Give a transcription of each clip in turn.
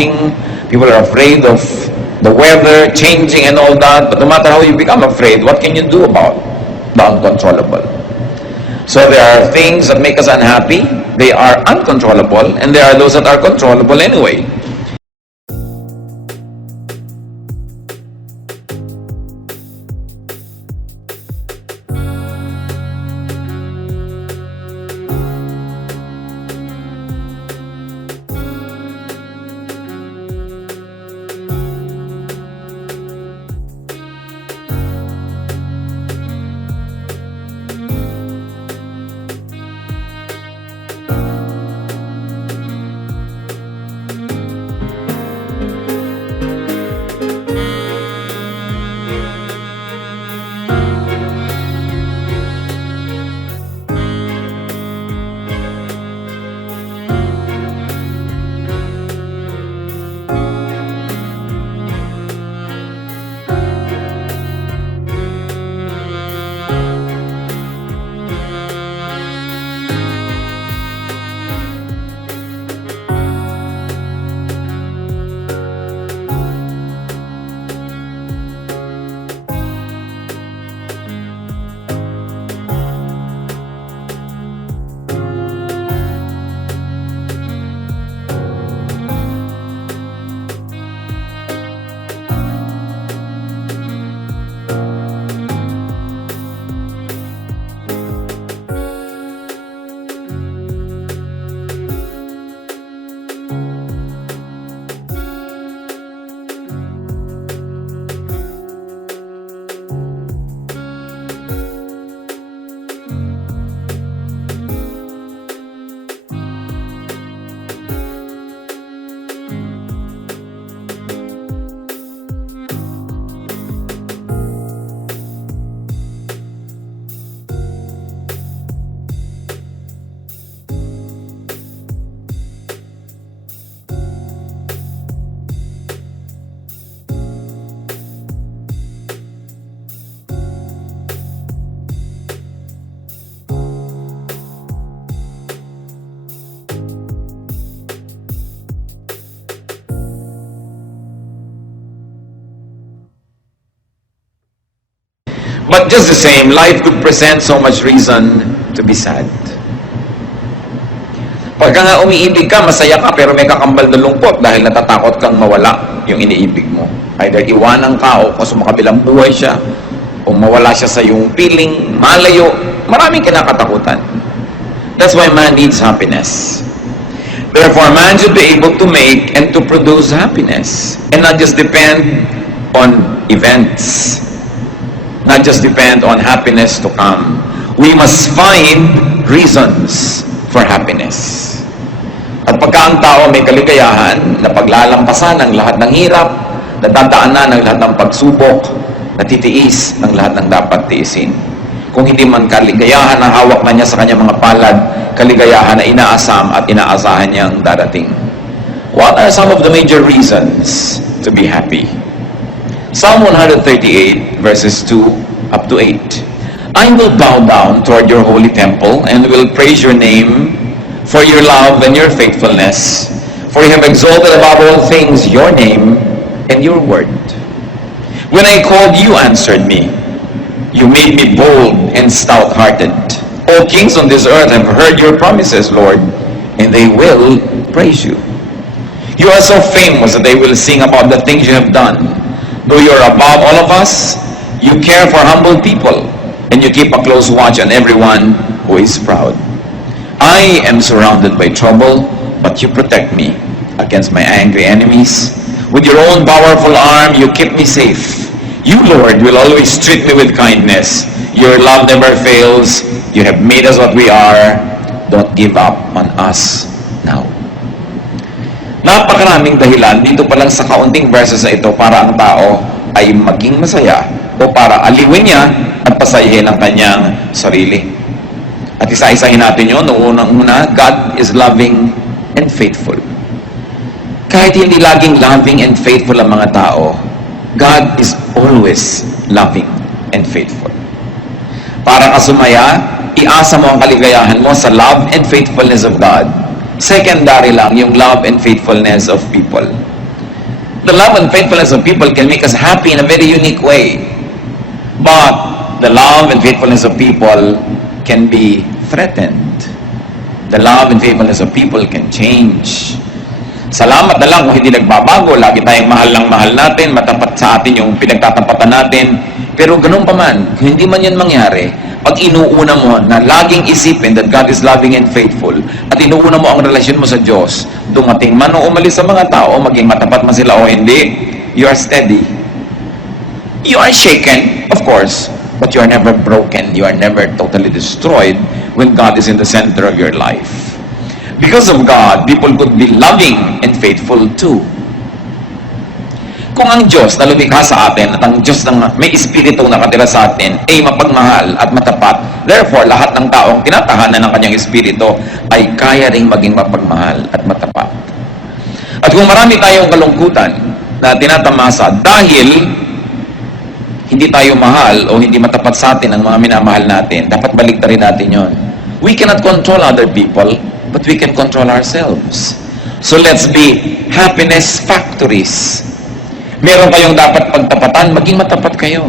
walking. People are afraid of the weather changing and all that. But no matter how you become afraid, what can you do about the uncontrollable? So there are things that make us unhappy. They are uncontrollable, and there are those that are controllable anyway. But just the same, life could present so much reason to be sad. Pagka nga umiibig ka, masaya ka, pero may kakambal na lungkot dahil natatakot kang mawala yung iniibig mo. Either iwanan ka o kung sumakabilang buhay siya, o mawala siya sa iyong piling, malayo, maraming kinakatakutan. That's why man needs happiness. Therefore, man should be able to make and to produce happiness and not just depend on events. Not just depend on happiness to come. We must find reasons for happiness. At pagka ang tao may kaligayahan na paglalampasan ng lahat ng hirap, nadadaanan ng lahat ng pagsubok, natitiis ng lahat ng dapat tiisin. Kung hindi man kaligayahan na hawak na niya sa kanyang mga palad, kaligayahan na inaasam at inaasahan niyang darating. What are some of the major reasons to be happy? Psalm 138 verses 2 up to 8. I will bow down toward your holy temple and will praise your name for your love and your faithfulness. For you have exalted above all things your name and your word. When I called, you answered me. You made me bold and stout-hearted. All kings on this earth have heard your promises, Lord, and they will praise you. You are so famous that they will sing about the things you have done. Though you are above all of us, you care for humble people, and you keep a close watch on everyone who is proud. I am surrounded by trouble, but you protect me against my angry enemies. With your own powerful arm, you keep me safe. You, Lord, will always treat me with kindness. Your love never fails. You have made us what we are. Don't give up on us now. Napakaraming dahilan dito pa lang sa kaunting verses na ito para ang tao ay maging masaya o para aliwin niya at pasayahin ang kanyang sarili. At isa-isahin natin yun. Noong unang-una, God is loving and faithful. Kahit hindi laging loving and faithful ang mga tao, God is always loving and faithful. Para ka sumaya, iasa mo ang kaligayahan mo sa love and faithfulness of God. Secondary lang yung love and faithfulness of people. The love and faithfulness of people can make us happy in a very unique way. But the love and faithfulness of people can be threatened. The love and faithfulness of people can change. Salamat na lang kung hindi nagbabago. Lagi tayong mahal ng mahal natin, matapat sa atin yung pinagtatapatan natin. Pero ganun pa man, kung hindi man yan mangyari, pag inuuna mo na laging isipin that God is loving and faithful, at inuuna mo ang relasyon mo sa Diyos, dumating man o umalis sa mga tao, maging matapat man sila o hindi, you are steady. You are shaken, of course, but you are never broken. You are never totally destroyed when God is in the center of your life. Because of God, people could be loving and faithful too. Kung ang Diyos na lumikha sa atin at ang Diyos na may Espiritu na nakatira sa atin ay mapagmahal at matapat, therefore, lahat ng taong tinatahanan ng kanyang Espiritu ay kaya ring maging mapagmahal at matapat. At kung marami tayong kalungkutan na tinatamasa dahil hindi tayo mahal o hindi matapat sa atin ang mga minamahal natin, dapat baliktarin natin yon. We cannot control other people, but we can control ourselves. So let's be happiness factories. Meron kayong dapat pagtapatan, maging matapat kayo.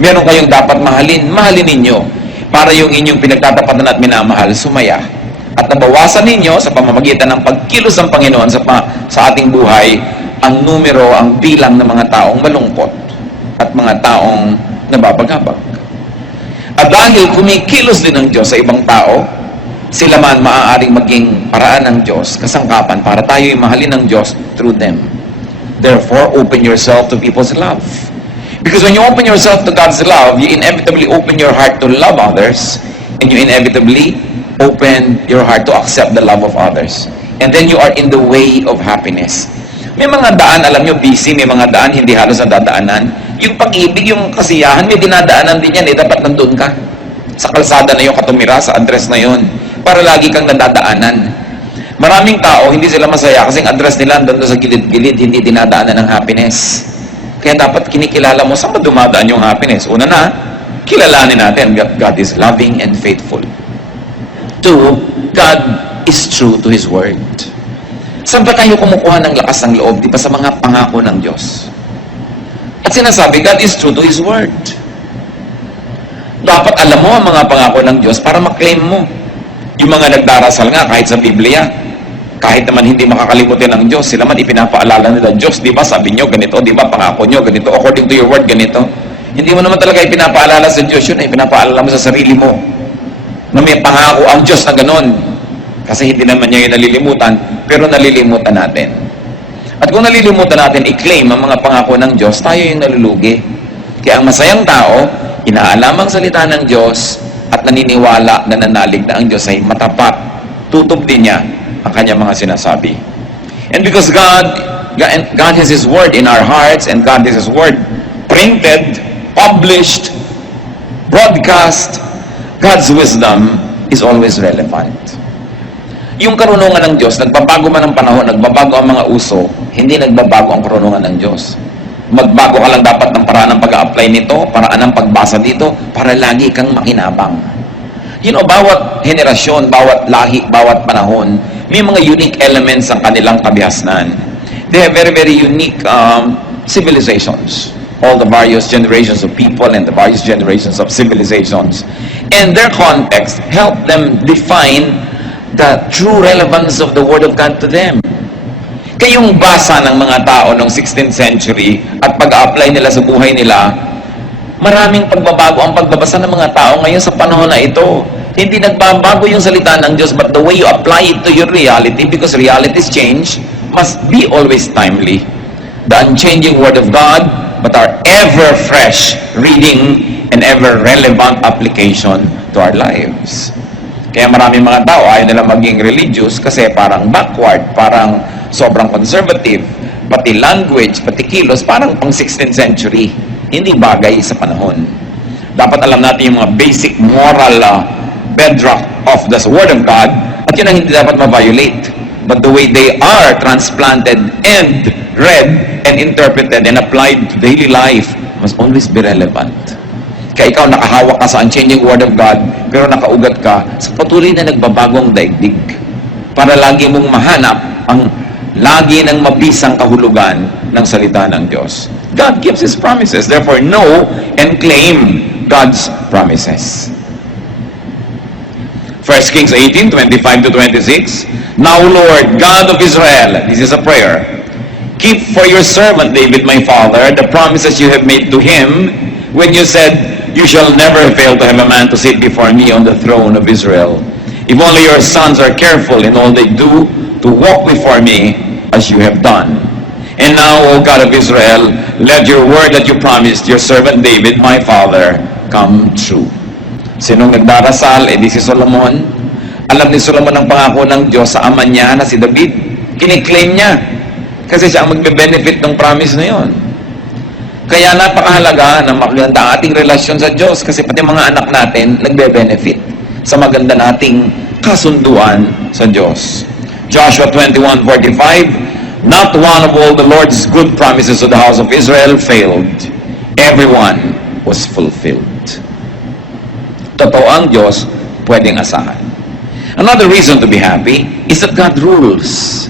Meron kayong dapat mahalin, mahalin ninyo. Para yung inyong pinagtatapatan at minamahal, sumaya. At nabawasan ninyo sa pamamagitan ng pagkilos ng Panginoon sa ating buhay, ang numero, ang bilang ng mga taong malungkot at mga taong nababagabag. At dahil kumikilos din ng Diyos sa ibang tao, sila man maaaring maging paraan ng Diyos, kasangkapan para tayo'y mahalin ng Diyos through them. Therefore, open yourself to people's love. Because when you open yourself to God's love, you inevitably open your heart to love others, and you inevitably open your heart to accept the love of others. And then you are in the way of happiness. May mga daan, alam nyo, busy, may mga daan hindi halos nadadaanan. Yung pag-ibig, yung kasiyahan, may dinadaanan din yan, dapat nandun ka. Sa kalsada na yung katumira, sa address na yun, para lagi kang nadadaanan. Maraming tao, hindi sila masaya kasi ang address nila doon sa gilid-gilid, hindi dinadaanan ng happiness. Kaya dapat kinikilala mo saan ba dumadaan yung happiness. Una na, kilalanin natin God is loving and faithful. Two, God is true to His Word. Saan ba tayo kumukuha ng lakas ng loob? Di ba sa mga pangako ng Diyos? At sinasabi, God is true to His Word. Dapat alam mo ang mga pangako ng Diyos para maklaim mo. Yung mga nagdarasal nga kahit sa Biblia, kahit naman hindi makakalimutin ng Diyos, sila man ipinapaalala nila, Diyos, di ba sabi nyo ganito, di ba pangako nyo ganito, according to your word ganito. Hindi mo naman talaga ipinapaalala sa Diyos yun, ipinapaalala mo sa sarili mo na may pangako ang Diyos na ganon. Kasi hindi naman niya yung nalilimutan, pero nalilimutan natin. At kung nalilimutan natin i-claim ang mga pangako ng Diyos, tayo yung nalulugi. Kaya ang masayang tao, inaalam ang salita ng Diyos at naniniwala na nanalig na ang Diyos ay matapat. Tutup din niya ang kanyang mga sinasabi. And because God has His Word in our hearts, and God has His Word printed, published, broadcast, God's wisdom is always relevant. Yung karunungan ng Diyos, nagbabago man ang panahon, nagbabago ang mga uso, hindi nagbabago ang karunungan ng Diyos. Magbago ka lang dapat ng paraan ng pag-a-apply nito, paraan ng pagbasa dito, para lagi kang makinabang. You know, bawat henerasyon, bawat lahi, bawat panahon, may mga unique elements ang kanilang kabihasnan. They have very, very unique civilizations. All the various generations of people and the various generations of civilizations. And their context help them define the true relevance of the Word of God to them. Kayong basa ng mga tao noong 16th century at pag-apply nila sa buhay nila, maraming pagbabago ang pagbabasa ng mga tao ngayon sa panahon na ito. Hindi nagbabago yung salita ng Diyos, but the way you apply it to your reality, because realities change, must be always timely. The unchanging Word of God, but our ever-fresh reading and ever-relevant application to our lives. Kaya maraming mga tao ayaw nila maging religious kasi parang backward, parang sobrang conservative, pati language, pati kilos, parang pang 16th century. Hindi bagay sa panahon. Dapat alam natin yung mga basic moral bedrock of the Word of God, at yun ang hindi dapat ma-violate. But the way they are transplanted and read and interpreted and applied to daily life must always be relevant. Kaya ikaw nakahawak ka sa unchanging Word of God, pero nakaugat ka sa patuloy na nagbabagong daigdig. para lagi mong mahanap ang lagi ng mabisang kahulugan ng salita ng Diyos. God gives His promises. Therefore, know and claim God's promises. 1 Kings 18, 25 to 26. Now, Lord, God of Israel, this is a prayer, keep for your servant David, my father, the promises you have made to him when you said, you shall never fail to have a man to sit before me on the throne of Israel. If only your sons are careful in all they do to walk before me as you have done. And now, O God of Israel, let your word that you promised your servant David, my father, come true. Sinong nagdarasal? Di si Solomon. Alam ni Solomon ang pangako ng Diyos sa ama niya na si David. Kiniklaim niya. Kasi siya ang magbe-benefit ng promise na yon. Kaya napakahalaga na maganda ang ating relasyon sa Diyos kasi pati mga anak natin nagbe-benefit sa maganda nating kasunduan sa Diyos. Joshua 21:45, not one of all the Lord's good promises to the house of Israel failed. Everyone was fulfilled. Totoo ang Diyos, pwedeng asahan. Another reason to be happy is that God rules.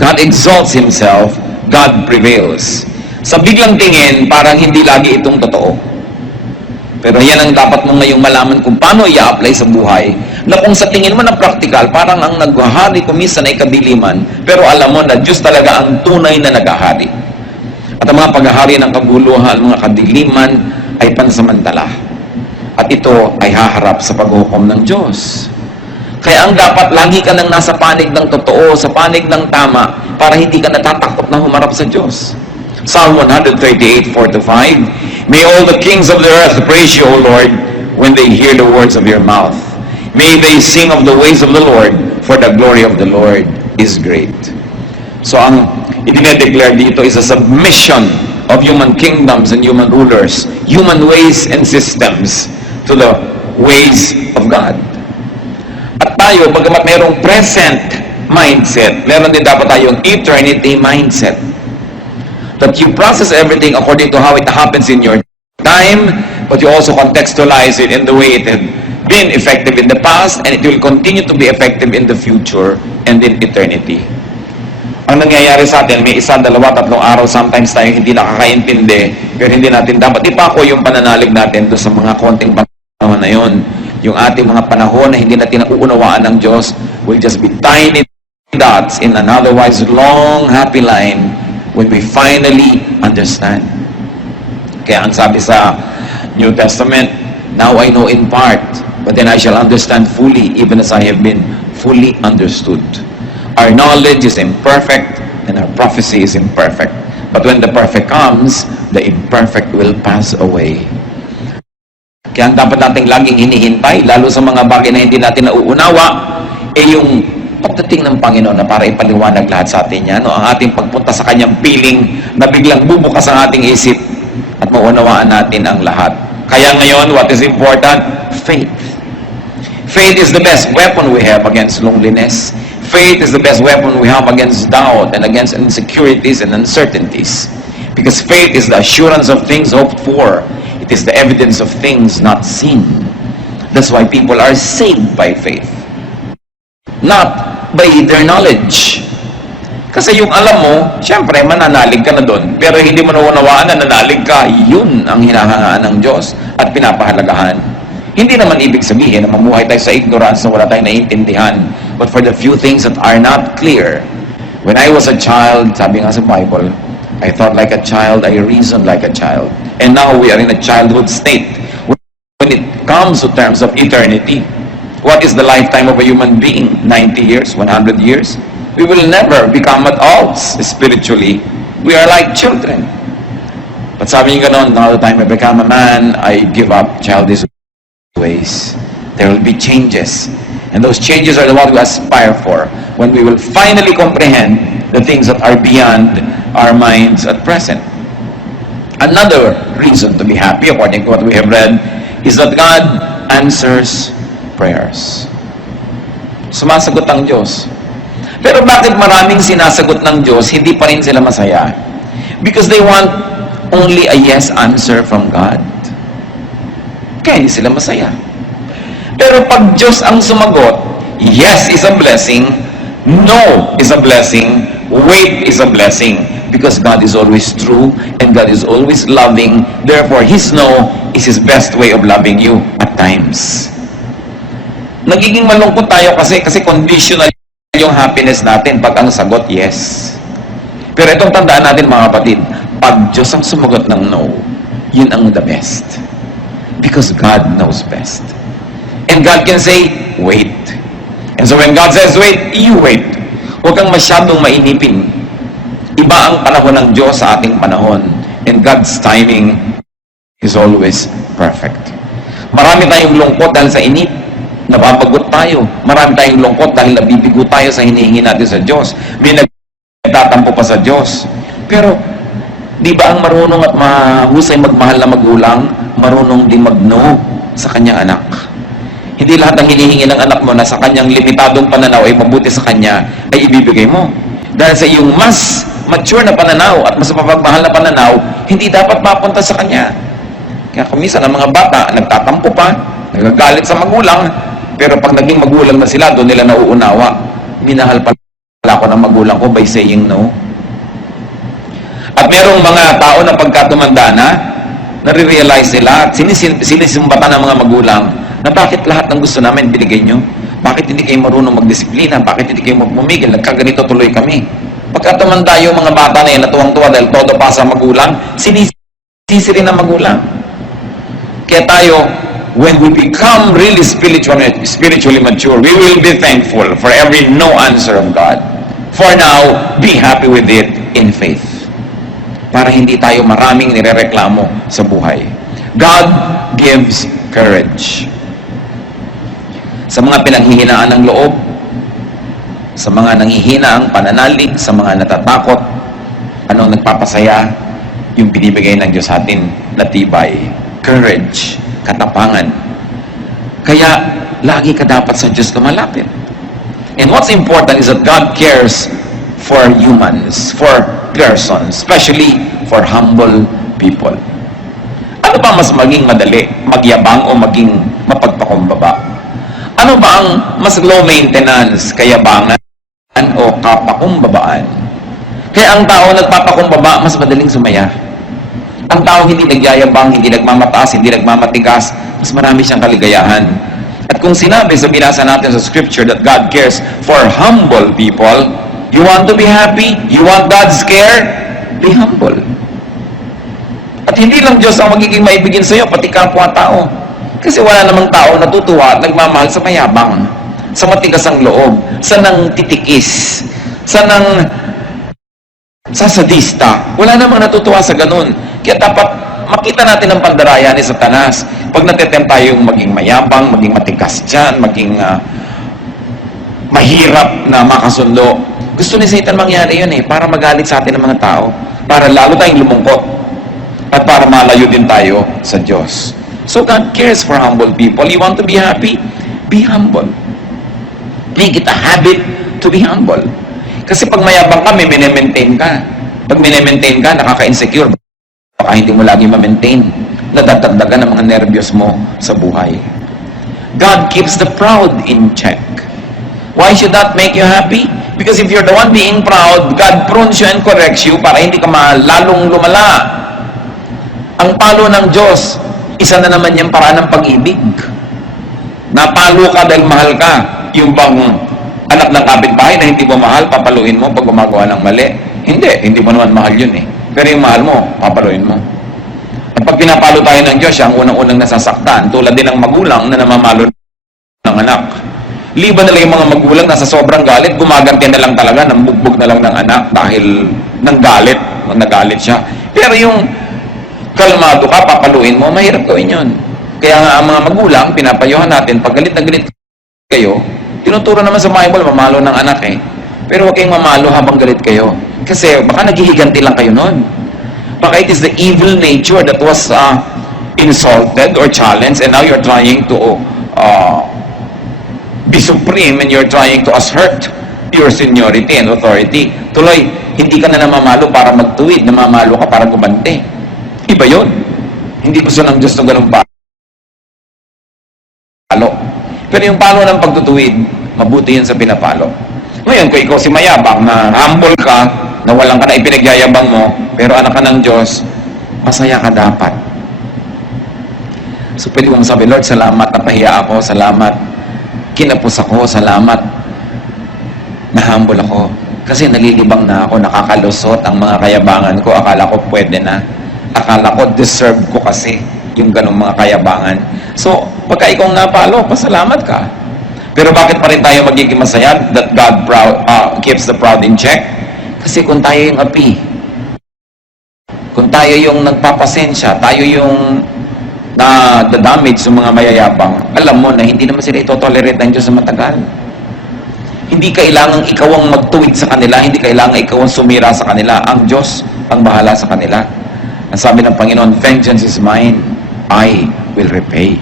God exalts Himself, God prevails. Sa biglang tingin, parang hindi lagi itong totoo. Pero yan ang dapat mo ngayong malaman kung paano i-apply sa buhay, na kung sa tingin mo na practical, parang ang naghahari kumisan ay kadiliman, pero alam mo na Diyos talaga ang tunay na naghahari. At ang mga paghahari ng kabuluhan, mga kadiliman, ay pansamantala. At ito ay haharap sa paghukom ng Diyos. Kaya ang dapat, lagi ka nang nasa panig ng totoo, sa panig ng tama, para hindi ka natatakot na humarap sa Diyos. Psalm 138:4-5, may all the kings of the earth praise you, O Lord, when they hear the words of your mouth. May they sing of the ways of the Lord, for the glory of the Lord is great. So ang idinedeclare dito is a submission of human kingdoms and human rulers, human ways and systems to the ways of God. At tayo, bagamat mayroong present mindset, meron din dapat tayong eternity mindset. That you process everything according to how it happens in your time, but you also contextualize it in the way it had been effective in the past, and it will continue to be effective in the future and in eternity. Ang nangyayari sa atin, may isa, dalawa, tatlong araw, sometimes tayo hindi nakakaintindi, pero hindi natin dapat ipako yung pananalig natin doon sa mga konting panahon na yun. Yung ating mga panahon na hindi natin nauunawaan ng Diyos will just be tiny dots in an otherwise long, happy line when we finally understand. Kaya ang sabi sa New Testament, now I know in part, but then I shall understand fully, even as I have been fully understood. Our knowledge is imperfect, and our prophecy is imperfect. But when the perfect comes, the imperfect will pass away. Kaya ang dapat nating laging hinihintay, lalo sa mga bagay na hindi natin nauunawa, yung pagdating ng Panginoon na para ipaliwanag lahat sa atin yan, no? Ang ating pagpunta sa Kanyang piling na biglang bubukas ang ating isip at maunawaan natin ang lahat. Kaya ngayon, what is important? Faith. Faith is the best weapon we have against loneliness. Faith is the best weapon we have against doubt and against insecurities and uncertainties. Because faith is the assurance of things hoped for. It is the evidence of things not seen. That's why people are saved by faith. Not by their knowledge. Kasi yung alam mo, syempre, mananalig ka na doon. Pero hindi mo naunawaan na nanalig ka, yun ang hinahangaan ng Diyos at pinapahalagahan. Hindi naman ibig sabihin na mamuhay tayo sa ignorance na wala tayong naiintindihan. But for the few things that are not clear, when I was a child, sabi nga sa Bible, I thought like a child, I reasoned like a child. And now we are in a childhood state. When it comes to terms of eternity, what is the lifetime of a human being? 90 years? 100 years? We will never become adults spiritually. We are like children. But sabi niyo ganon, now the time I become a man, I give up childish ways. There will be changes. And those changes are the ones we aspire for when we will finally comprehend the things that are beyond our minds at present. Another reason to be happy, according to what we have read, is that God answers prayers. Sumasagot ang Diyos. Pero bakit maraming sinasagot ng Diyos, hindi pa rin sila masaya? Because they want only a yes answer from God. Kaya hindi sila masaya. Pero pag Diyos ang sumagot, Yes is a blessing, no is a blessing, wait is a blessing. Because God is always true and God is always loving. Therefore, His no is His best way of loving you at times. Nagiging malungkot tayo kasi conditional yung happiness natin pag ang sagot yes. Pero itong tandaan natin mga kapatid, pag Diyos ang sumagot ng no, yun ang the best. Because God knows best. And God can say, wait. And so when God says wait, you wait. Huwag kang masyadong mainipin. Iba ang panahon ng Diyos sa ating panahon. And God's timing is always perfect. Marami tayong lungkot dahil sa inip. Nababagot tayo. Marami tayong lungkot dahil nabibigo tayo sa hinihingi natin sa Diyos. May nagtatampo pa sa Diyos. Pero, di ba ang marunong at mahusay magmahal na magulang, marunong din mag-no sa kanyang anak? Hindi lahat ng hinihingi ng anak mo na sa kanyang limitadong pananaw ay mabuti sa kanya, ay ibibigay mo. Dahil sa iyong mas mature na pananaw at mas mapagmahal na pananaw, hindi dapat mapunta sa kanya. Kaya kuminsan ang mga bata, nagtatampo pa, nagagalit sa magulang, pero pag naging magulang na sila, doon nila nauunawa. Minahal pala ako ng magulang ko by saying no. At merong mga tao na pagkatumanda na, nare-realize nila at sinisimbatan ng mga magulang na bakit lahat ng gusto namin binigay nyo? Bakit hindi kayo marunong magdisiplina? Bakit hindi kayo pumigil? Nagkaganito tuloy kami. Pagkatumanda yung mga bata na yan, natuwang-tuwa dahil todo pa sa magulang, sinisisi rin ng magulang. Kaya tayo, when we become really spiritually mature, we will be thankful for every no answer of God. For now, be happy with it in faith. Para hindi tayo maraming nirereklamo sa buhay. God gives courage. Sa mga pinanghihinaan ng loob, sa mga nanghihinaang pananalig, sa mga natatakot, anong nagpapasaya? Yung binibigay ng Diyos sa atin na tibay. Courage, katapangan. Kaya, lagi ka dapat sa Diyos lumalapit. And what's important is that God cares for humans, for persons, especially for humble people. Ano ba mas maging madali? Magyabang o maging mapagpakumbaba? Ano ba ang mas low maintenance? Kayabangan o kapakumbabaan? Kaya ang tao nagpapakumbaba, mas madaling sumaya. Ang tao hindi nagyayabang, hindi nagmamataas, hindi nagmamatigas, mas marami siyang kaligayahan. At kung sinabi sa binasa natin sa scripture that God cares for humble people, you want to be happy? You want God's care? Be humble. At hindi lang Diyos ang magiging maibigin sa iyo, pati kapwa-tao. Kasi wala namang tao natutuwa at nagmamahal sa mayabang, sa matigas ang loob, sa nang titikis, sa nang sasadista. Wala namang natutuwa sa ganun. Kaya dapat makita natin ang pandaraya ni Satanas. Pag natetempt tayong maging mayabang, maging matigas dyan, maging mahirap na makasundo. Gusto ni Satan mangyari yun para magalit sa atin ng mga tao, para lalo tayong lumungkot, at para malayo din tayo sa Diyos. So God cares for humble people. You want to be happy? Be humble. Make it a habit to be humble. Kasi pag mayabang ka, may minemaintain ka. Pag minemaintain ka, nakaka-insecure. Baka hindi mo lagi ma-maintain. Nadadagdagan ng mga nervyos mo sa buhay. God keeps the proud in check. Why should that make you happy? Because if you're the one being proud, God prunes you and corrects you para hindi ka lalong lumala. Ang palo ng Diyos, isa na naman yung paraan ng pag-ibig. Napalo ka dahil mahal ka. Yung bang anak ng kapitbahay na hindi mo mahal, papaluin mo pag gumagawa ng mali? Hindi mo naman mahal yun Pero yung mahal mo, papaluin mo. At pag pinapalo tayo ng Diyos, siya ang unang-unang nasasaktan. Tulad din ng magulang na namamalo ng anak. Liban na lang yung mga magulang na sa sobrang galit, gumaganti na lang talaga, nambugbog na lang ng anak dahil ng galit, nagalit siya. Pero yung kalmado ka, papaluin mo, mahirap gawin yun. Kaya nga ang mga magulang, pinapayuhan natin, pag galit na galit kayo, tinuturo naman sa Bible, mamalo ng anak Pero huwag kayong mamalo habang galit kayo. Kasi baka naghihiganti lang kayo nun. Baka it is the evil nature that was insulted or challenged and now you're trying to be supreme and you're trying to assert your seniority and authority. Tuloy, hindi ka na namamalo para magtuwid, namamalo ka para gumante. Iba yun. Hindi gusto ng Diyos na ganun palo. Pero yung palo ng pagtutuwid, Mabuti yun sa pinapalo. Ngayon, kung ikaw si mayabang na humble ka, na walang ka na ipinagyayabang mo, pero anak ka ng Diyos, masaya ka dapat. So pwede mong sabi, Lord, salamat, napahiya ako, salamat, kinapos ako, salamat, na-humble ako. Kasi nalilibang na ako, nakakalusot ang mga kayabangan ko, akala ko pwede na. Akala ko deserve ko kasi yung ganong mga kayabangan. So, pagka ikaw napalo, pasalamat ka. Pero bakit pa rin tayo magiging masaya that God keeps the proud in check? Kasi kung tayo yung api, kung tayo yung nagpapasensya, tayo yung na-damage sa mga mayayabang, alam mo na hindi naman sila ito-tolerate ng Diyos sa matagal. Hindi kailangang ikaw ang magtuwid sa kanila, hindi kailangang ikaw ang sumira sa kanila. Ang Diyos ang bahala sa kanila. Ang sabi ng Panginoon, vengeance is mine, I will repay.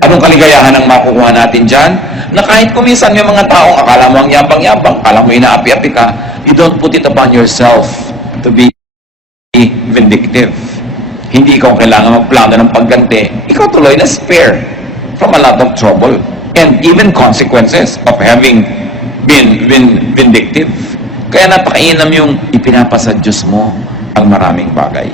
Anong kaligayahan ang makukuha natin dyan? Na kahit kuminsan yung mga taong akala mo ang yabang-yabang, akala mo inaapi-api ka, you don't put it upon yourself to be vindictive. Hindi ikaw kailangan magplano ng pagganti. Ikaw tuloy na spare from a lot of trouble and even consequences of having been vindictive. Kaya napakainam yung ipinapasa Diyos mo ang maraming bagay.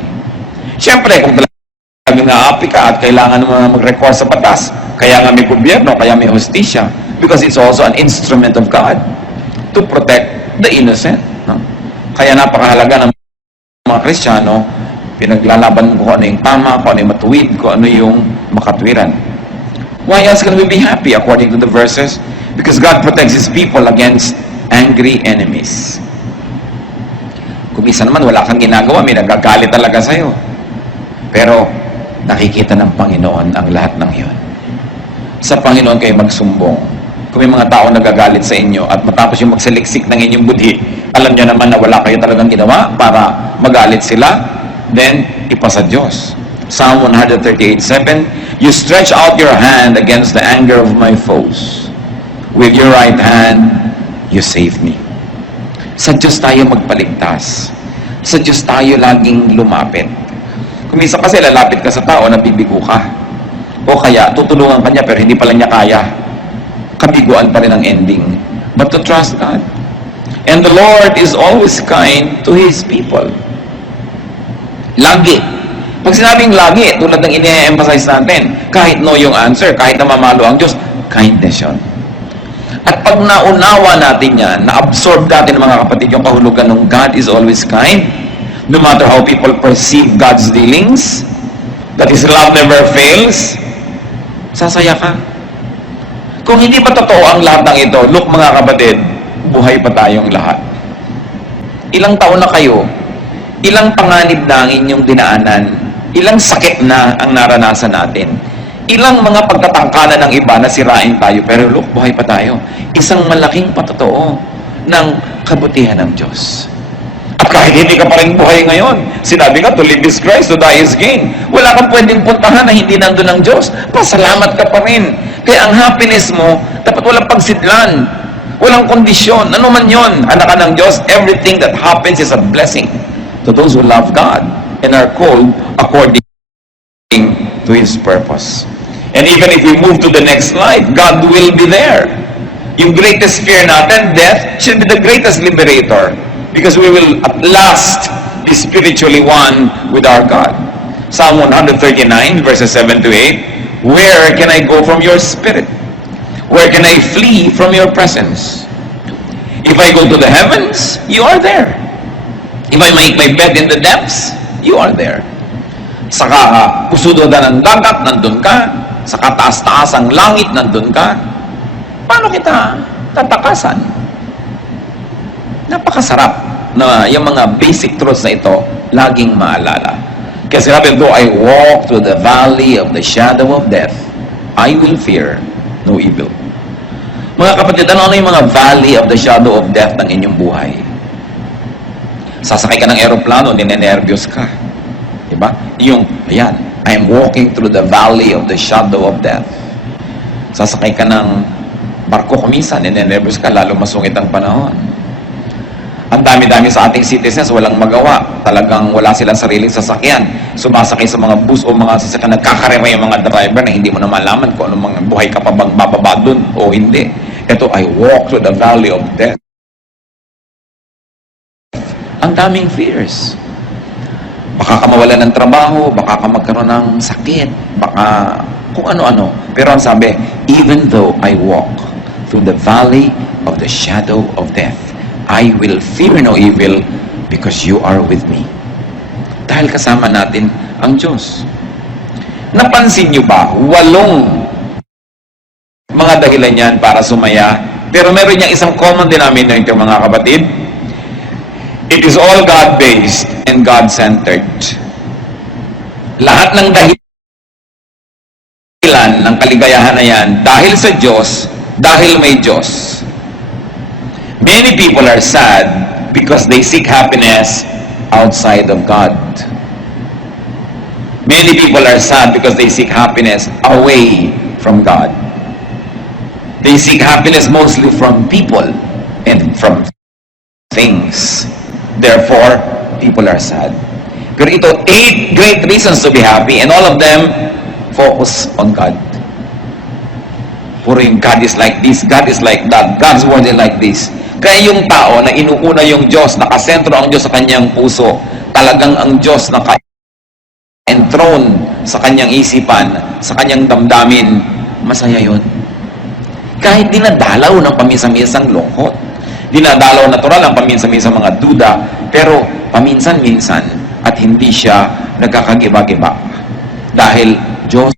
Siyempre, kung talagang naapi ka at kailangan mo mag-record sa batas, kaya nga may gobyerno, kaya may hustisya, because it's also an instrument of God to protect the innocent. No? Kaya napakahalaga ng mga Kristiyano, pinaglalaban kung ano yung tama, kung ano yung matuwid, kung ano yung makatwiran. Why else can we be happy according to the verses? Because God protects His people against angry enemies. Kung isa naman wala kang ginagawa, may nagagalit talaga sa'yo. Pero nakikita ng Panginoon ang lahat ng iyon. Sa Panginoon kayo magsumbong. Kung may mga tao nagagalit sa inyo at matapos yung magsaliksik ng inyong budhi, alam nyo naman na wala kayo talagang ginawa para magalit sila, then ipasa Diyos. Psalm 138:7, you stretch out your hand against the anger of my foes. With your right hand, you save me. Sa Diyos tayo magpaligtas. Sa Diyos tayo laging lumapit. Kung minsan kasi lalapit ka sa tao, nabibigo ka. O kaya, tutulungan ka niya pero hindi pala niya kaya. Kabiguan pa rin ang ending. But to trust God. And the Lord is always kind to His people. Lagi. Pag sinabing lagi, tulad ng ine-emphasize natin, kahit no yung answer, kahit na mamalo ang Diyos, kindness yun. At pag naunawa natin yan, na-absorb natin mga kapatid yung kahulugan ng God is always kind, no matter how people perceive God's dealings, that His love never fails, sasaya ka. Kung hindi pa totoo ang lahat ng ito, look mga kapatid, buhay pa tayong lahat. Ilang taon na kayo, ilang panganib na ang inyong dinaanan, ilang sakit na ang naranasan natin, ilang mga pagtatangkala ng iba na sirain tayo, pero look, buhay pa tayo. Isang malaking patotoo ng kabutihan ng Diyos. At kahit hindi ka pa rin buhay ngayon, sinabi nga, to live is Christ, to die is gain. Wala kang pwedeng puntahan na hindi nandun ng Diyos. Pasalamat ka pa rin. Kaya ang happiness mo, dapat walang pagsidlan. Walang kondisyon. Ano man yon, anak ka ng Diyos, everything that happens is a blessing to those who love God and are called according to His purpose. And even if we move to the next slide, God will be there. Yung greatest fear natin, death, should be the greatest liberator. Because we will at last be spiritually one with our God. Psalm 139 verses 7 to 8, where can I go from your spirit? Where can I flee from your presence? If I go to the heavens, you are there. If I make my bed in the depths, you are there. Sa pusudodan ng dagat, nandun ka. Sa kataas-taas ang langit, nandun ka. Paano kita tatakasan? Napakasarap na yung mga basic truths na ito laging maalala. Kasi sabi, though I walk through the valley of the shadow of death, I will fear no evil. Mga kapatid, ano yung mga valley of the shadow of death ng inyong buhay? Sasakay ka ng aeroplano, ninenervyos ka. Diba? Yung, ayan, I am walking through the valley of the shadow of death. Sasakay ka ng barko kuminsan, ninenervyos ka, lalo masungit ang panahon. Ang dami-dami sa ating citizens, walang magawa. Talagang wala silang sariling sasakyan. Sumasakay sa mga bus o mga sasakyan, nagkakarema yung mga driver na hindi mo na malaman kung anong mga buhay ka pa bang bababa dun o hindi. Ito, I walk through the valley of death. Ang daming fears. Baka ka mawalan ng trabaho, baka ka magkaroon ng sakit, baka kung ano-ano. Pero ang sabi, even though I walk through the valley of the shadow of death, I will fear no evil because you are with me. Dahil kasama natin ang Diyos. Napansin nyo ba, 8 mga dahilan yan para sumaya, pero meron niyang isang common denominator, mga kapatid. It is all God-based and God-centered. Lahat ng dahilan ng kaligayahan na yan, dahil sa Diyos, dahil may Diyos. Many people are sad because they seek happiness outside of God. Many people are sad because they seek happiness away from God. They seek happiness mostly from people and from things. Therefore, people are sad. Pero ito, 8 great reasons to be happy, and all of them focus on God. Puro yung God is like this, God is like that, God's word is like this. Kaya yung tao na inuuna yung Diyos, nakasentro ang Diyos sa kanyang puso, talagang ang Diyos naka-enthroned sa kanyang isipan, sa kanyang damdamin, masaya yun. Kahit dinadalaw ng paminsan-minsang lungkot, dinadalaw natural ang paminsan-minsang mga duda, pero paminsan-minsan at hindi siya nagkakagiba-giba. Dahil Diyos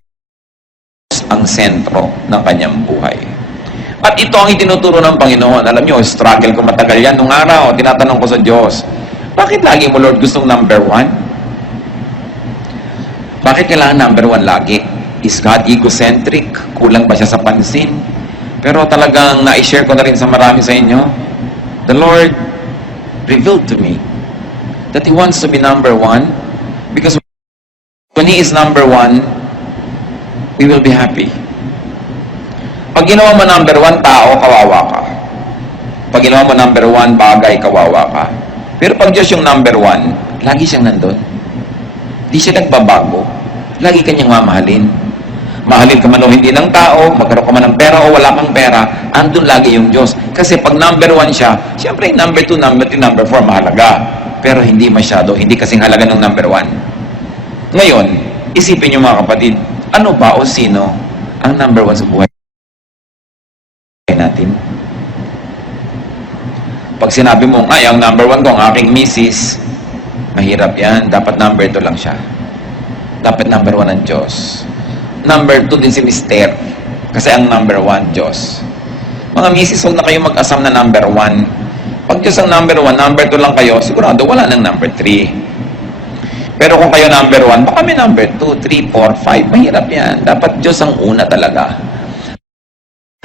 ang sentro ng kanyang buhay. At ito ang itinuturo ng Panginoon. Alam nyo, struggle ko matagal yan. Nung araw, tinatanong ko sa Diyos, bakit lagi mo, Lord, gustong number 1? Bakit kailangan number 1 lagi? Is God egocentric? Kulang ba siya sa pansin? Pero talagang na-share ko na rin sa marami sa inyo, the Lord revealed to me that He wants to be number 1 because when He is number 1, we will be happy. Pag ginawa mo number 1 tao, kawawa ka. Pag ginawa mo number 1 bagay, kawawa ka. Pero pag Diyos yung number 1, lagi siyang nandun. Di siya nagbabago. Lagi kanyang mamahalin. Mahalin ka man o hindi ng tao, magkaroon ka man ng pera o wala kang pera, andun lagi yung Diyos. Kasi pag number 1 siya, siyempre number 2, number 3, number 4, mahalaga. Pero hindi masyado, hindi kasing halaga ng number 1. Ngayon, isipin niyo mga kapatid, ano ba o sino ang number 1 sa buhay natin? Pag sinabi mo, ay, ang number 1 ko, ang aking misis, mahirap yan. Dapat number 2 lang siya. Dapat number 1 ang Diyos. Number 2 din si Mister. Kasi ang number 1, Diyos. Mga misis, huwag na kayo mag-asam na number 1. Pag Diyos ang number 1, number 2 lang kayo, sigurado wala ng number 3. Pero kung kayo number 1, baka may number 2, 3, 4, 5. Mahirap yan. Dapat Diyos ang una talaga.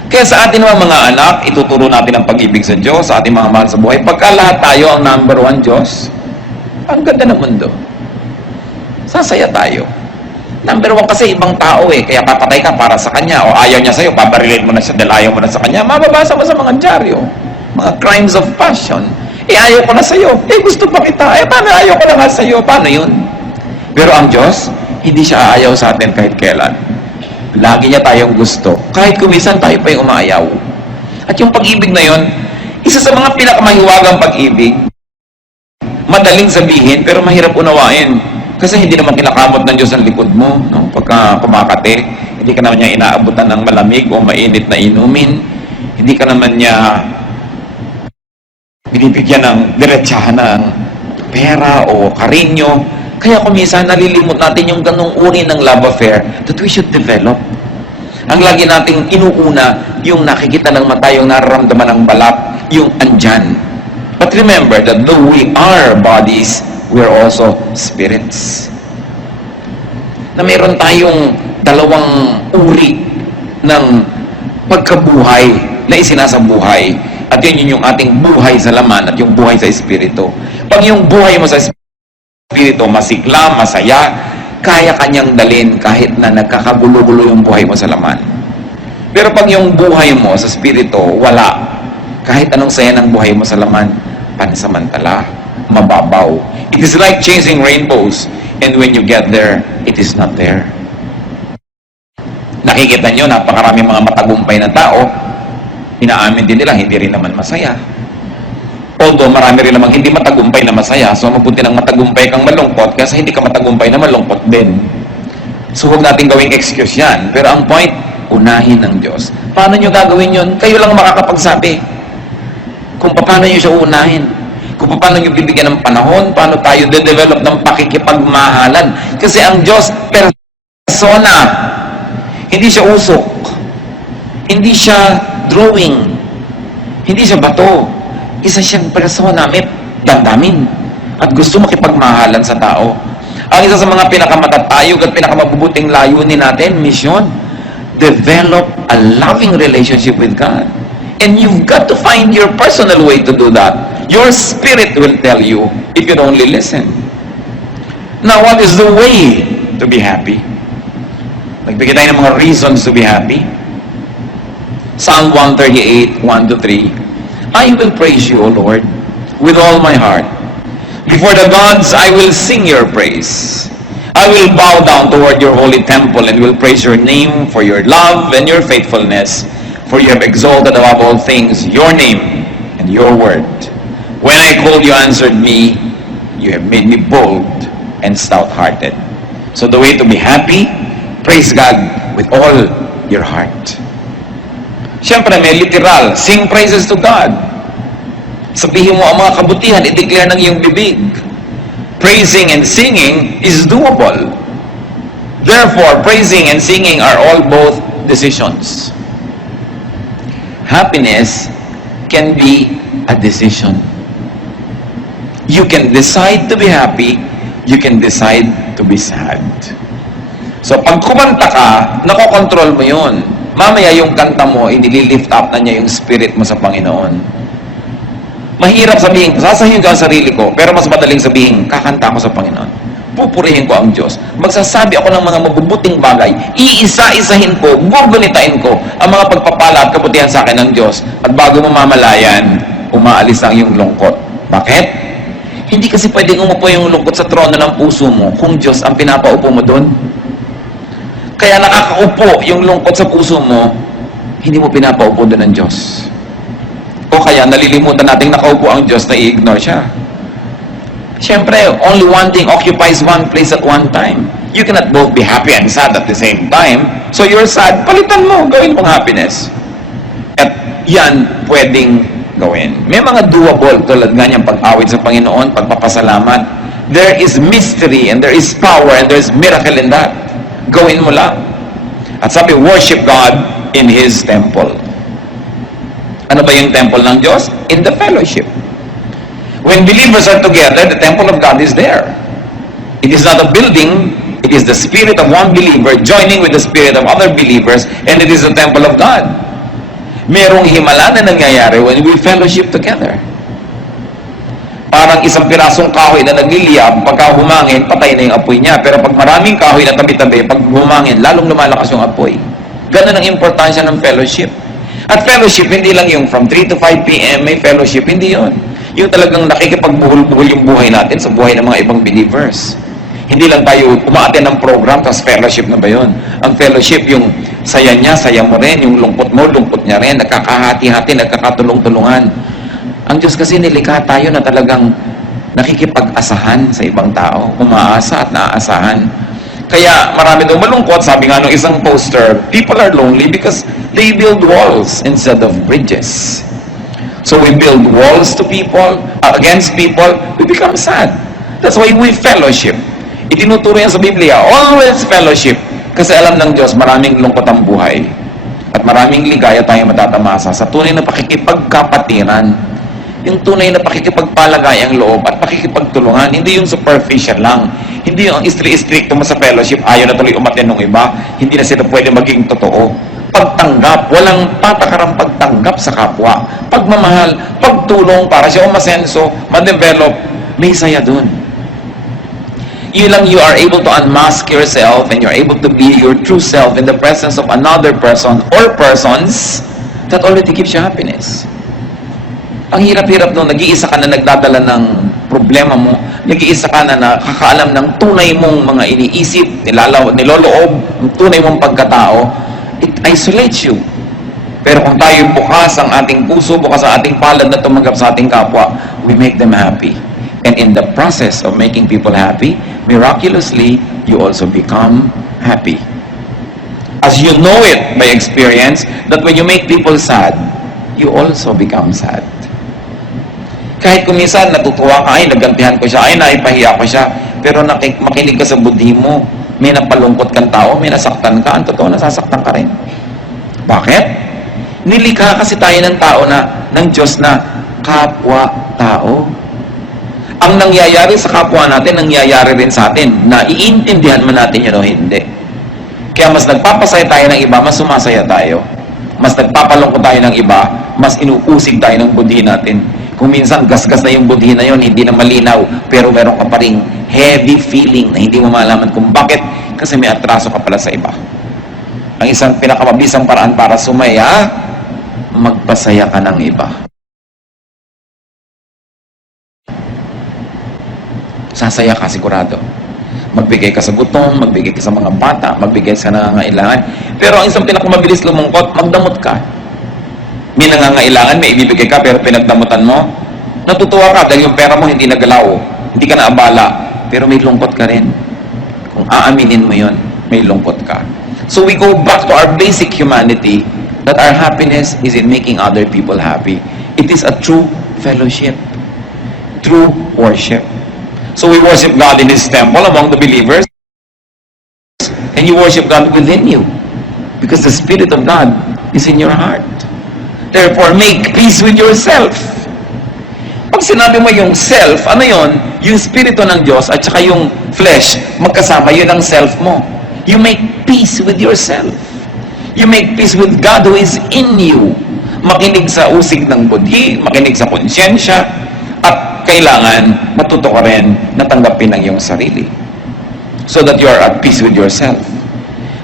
Kaya sa atin mga anak, ituturo natin ang pag-ibig sa Diyos, sa ating mga mahal sa buhay. Pagka lahat tayo ang number 1 Diyos, ang ganda ng mundo. Sasaya tayo. Number 1 kasi ibang tao kaya papatay ka para sa kanya, o ayaw niya sa'yo, paparilate mo na siya dahil ayaw mo na sa kanya. Mababasa mo sa mga dyaryo, mga crimes of passion. Ayaw ko na sa'yo. Gusto pa kita. Paano ayaw ko na nga sa'yo? Paano yun? Pero ang Diyos, hindi siya aayaw sa atin kahit kailan. Lagi niya tayong gusto. Kahit kumisan tayo pa yung umaayaw. At yung pag-ibig na yun, isa sa mga pinakamahiwagang pag-ibig, madaling sabihin, pero mahirap unawain. Kasi hindi naman kinakamot ng Diyos ang likod mo. No? Pagka kumakate, hindi ka naman niya inaabutan ng malamig o mainit na inumin. Hindi ka naman niya binibigyan ng diretsahan ng pera o karinyo. Kaya kuminsan nalilimot natin yung ganong uri ng love affair that we should develop. Ang lagi nating inuuna, yung nakikita ng mata, yung nararamdaman ng balat, yung andyan. But remember that though we are bodies, we are also spirits. Na mayroon tayong dalawang uri ng pagkabuhay na isinasabuhay. At yun yung ating buhay sa laman at yung buhay sa espiritu. Pag yung buhay mo sa espiritu masigla, masaya, kaya kanyang dalin kahit na nagkakagulo-gulo yung buhay mo sa laman. Pero pag yung buhay mo sa espiritu, wala. Kahit anong saya ng buhay mo sa laman, pansamantala, mababaw. It is like chasing rainbows, and when you get there, it is not there. Nakikita nyo, napakarami mga matagumpay na tao, Inaamin din nila, hindi rin naman masaya. Although marami rin namang hindi matagumpay na masaya, so mabuti nang matagumpay kang malungkot kasi hindi ka matagumpay na malungkot din. So huwag natin gawing excuse yan. Pero ang point, unahin ng Diyos. Paano nyo gagawin yun? Kayo lang makakapagsabi. Kung paano nyo siya unahin. Kung paano nyo bibigyan ng panahon, paano tayo de-develop ng pakikipagmahalan. Kasi ang Diyos, persona. Hindi siya usok. Hindi siya drawing. Hindi siya bato. Isa siyang persona, may damdamin. At gusto makipagmahalan sa tao. Ang isa sa mga pinakamatatayog at pinakamabubuting layunin natin, mission, develop a loving relationship with God. And you've got to find your personal way to do that. Your spirit will tell you if you only listen. Now, what is the way to be happy? Nagbigay tayo ng mga reasons to be happy. Psalm 138, 1-3. I will praise you, O Lord, with all my heart. Before the gods, I will sing your praise. I will bow down toward your holy temple and will praise your name for your love and your faithfulness, for you have exalted above all things your name and your word. When I called, you answered me. You have made me bold and stout-hearted. So the way to be happy, praise God with all your heart. Siyempre, may literal, sing praises to God. Sabihin mo ang mga kabutihan, i-declare ng iyong bibig. Praising and singing is doable. Therefore, praising and singing are all both decisions. Happiness can be a decision. You can decide to be happy, you can decide to be sad. So, pag kumanta ka, nakokontrol mo yun. Mamaya yung kanta mo, inililift up na niya yung spirit mo sa Panginoon. Mahirap sabihin, sasahin ko ang sarili ko, pero mas madaling sabihin, kakanta ko sa Panginoon. Pupurihin ko ang Diyos. Magsasabi ako ng mga mabubuting bagay. Iisa-isahin ko, gugunitain ko ang mga pagpapala at kabutihan sa akin ng Diyos. At bago mo mamalayan, umaalis ang iyong lungkot. Bakit? Hindi kasi pwedeng umupo yung lungkot sa trono ng puso mo kung Diyos ang pinapaupo mo doon. Kaya nakakaupo yung lungkot sa puso mo, hindi mo pinapaupo doon ng Diyos. O kaya nalilimutan nating nakaupo ang Diyos na i-ignore siya. Siyempre, only one thing occupies one place at one time. You cannot both be happy and sad at the same time. So you're sad, palitan mo, gawin mong happiness. At yan pwedeng gawin. May mga doable tulad nga niyang pag-awit sa Panginoon, pagpapasalamat. There is mystery and there is power and there is miracle in that. Gawin mo lang. At sabi, worship God in His temple. Ano ba yung temple ng Diyos? In the fellowship. When believers are together, the temple of God is there. It is not a building, it is the spirit of one believer joining with the spirit of other believers, and it is the temple of God. Merong himala na nangyayari when we fellowship together. Parang isang pirasong kahoy na nagliliyab, pagka humangin, patay na yung apoy niya. Pero pag maraming kahoy na tabi-tabi, pag humangin, lalong lumalakas yung apoy. Ganun ang importansya ng fellowship. At fellowship, hindi lang yung from 3 to 5 p.m. may fellowship, hindi yun. Yung talagang nakikipagbuhol-buhol yung buhay natin sa buhay ng mga ibang believers. Hindi lang tayo umaattend ng program, tapos fellowship na ba yun? Ang fellowship, yung saya niya, saya mo rin, yung lungkot mo, lungkot niya rin, nagkakahati-hati, nagkakatulong-tulungan. Ang Diyos kasi nilikha tayo na talagang nakikipag-asahan sa ibang tao, umaasa at naaasahan. Kaya marami daw malungkot, sabi nga nung isang poster, people are lonely because they build walls instead of bridges. So we build walls to people, against people, we become sad. That's why we fellowship. Itinuturo yan sa Biblia, always fellowship. Kasi alam ng Diyos, maraming lungkot ang buhay. At maraming ligaya tayong matatamasa sa tunay na pakikipagkapatiran. Yung tunay na pakikipagpalagay ang loob at pakikipagtulungan, hindi yung superficial lang. Hindi yung istri-stricto mo sa fellowship, ayaw na tuloy umatyan ng iba, hindi na sila pwede maging totoo. Pagtanggap, walang patakarang pagtanggap sa kapwa. Pagmamahal, pagtulong para siya umasenso, ma-develop, may saya dun. You lang, you are able to unmask yourself and you're able to be your true self in the presence of another person or persons that already gives you happiness. Ang hirap-hirap nung nag-iisa ka na nagdadala ng problema mo, nag-iisa ka na nakakaalam ng tunay mong mga iniisip, niloloob, ng tunay mong pagkatao, it isolates you. Pero kung tayo bukas ang ating puso, bukas ang ating palad na tumanggap sa ating kapwa, we make them happy. And in the process of making people happy, miraculously, you also become happy. As you know it by experience, that when you make people sad, you also become sad. Kahit kung minsan natutuwa ka, ay nagantihan ko siya, ay naipahiya ko siya, pero makinig ka sa budhi mo, may napalungkot kang tao, may nasaktan ka, ang totoo nasasaktan ka rin. Bakit? Nilikha kasi tayo ng tao ng Diyos na kapwa-tao. Ang nangyayari sa kapwa natin, nangyayari rin sa atin. Naiintindihan man natin yun o hindi. Kaya mas nagpapasaya tayo ng iba, mas sumasaya tayo. Mas nagpapalungkot tayo ng iba, mas inuusig tayo ng budhi natin. Kung minsan gasgas na yung budhi na yun, hindi na malinaw, pero meron ka pa ring heavy feeling na hindi mo malaman kung bakit, kasi may atraso ka pala sa iba. Ang isang pinakamabisang paraan para sumaya, magpasaya ka ng iba. Sasaya ka sigurado. Magbigay ka sa gutom, magbigay ka sa mga bata, magbigay sa nangangailangan. Pero ang isang pinakamabilis lumungkot, magdamot ka. May nangangailangan, may ibibigay ka, pero pinagdamutan mo, natutuwa ka dahil yung pera mo hindi nagalaw, hindi ka naabala, pero may lungkot ka rin. Kung aaminin mo yun, may lungkot ka. So we go back to our basic humanity, that our happiness is in making other people happy. It is a true fellowship, true worship. So we worship God in His temple among the believers, and you worship God within you, because the Spirit of God is in your heart. Therefore, make peace with yourself. Pag sinabi mo yung self, ano yon? Yung Spirito ng Diyos at saka yung flesh, magkasama, yun ang self mo. You make peace with yourself. You make peace with God who is in you. Makinig sa usig ng budhi, makinig sa konsyensya, at kailangan matuto ka rin na tanggapin ang iyong sarili. So that you are at peace with yourself.